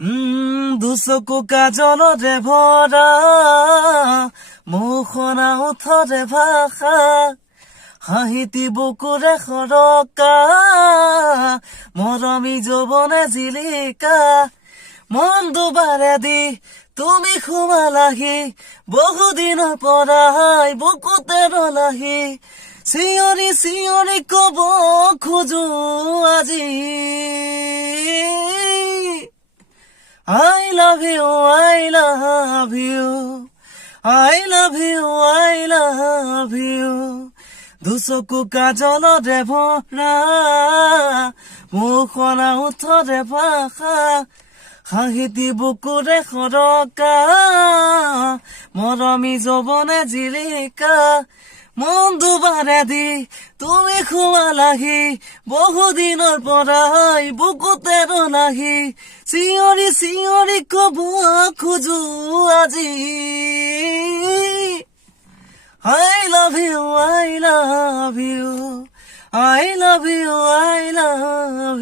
দুচকু কাজলৰে ভৰা মুখনা ওঠৰে ভাষা হাঁহিতি বুকুৰে সৰকা মৰমী যৌৱনে জিলিকা মন দুবাৰে দি তুমি সোমালাহি বহুদিনৰ পৰাই বুকুতে ৰলাহি চিঞৰি চিঞৰি কব খোজো আজি I love you, I love you, I love you, I love you. দুচকু কাজলৰে ভৰা মুখনা ওঠৰে ভাষা হাঁহিতি বুকুৰে সৰকা মৰমী যৌৱনে জিলিকা মন দুবাৰে দি তুমি সোমালাহি বহুদিনৰ পৰাই বুকুতে ৰলাহি চিঞৰি চিঞৰি কব খোজো আজি I love you, I love you, I love you, I love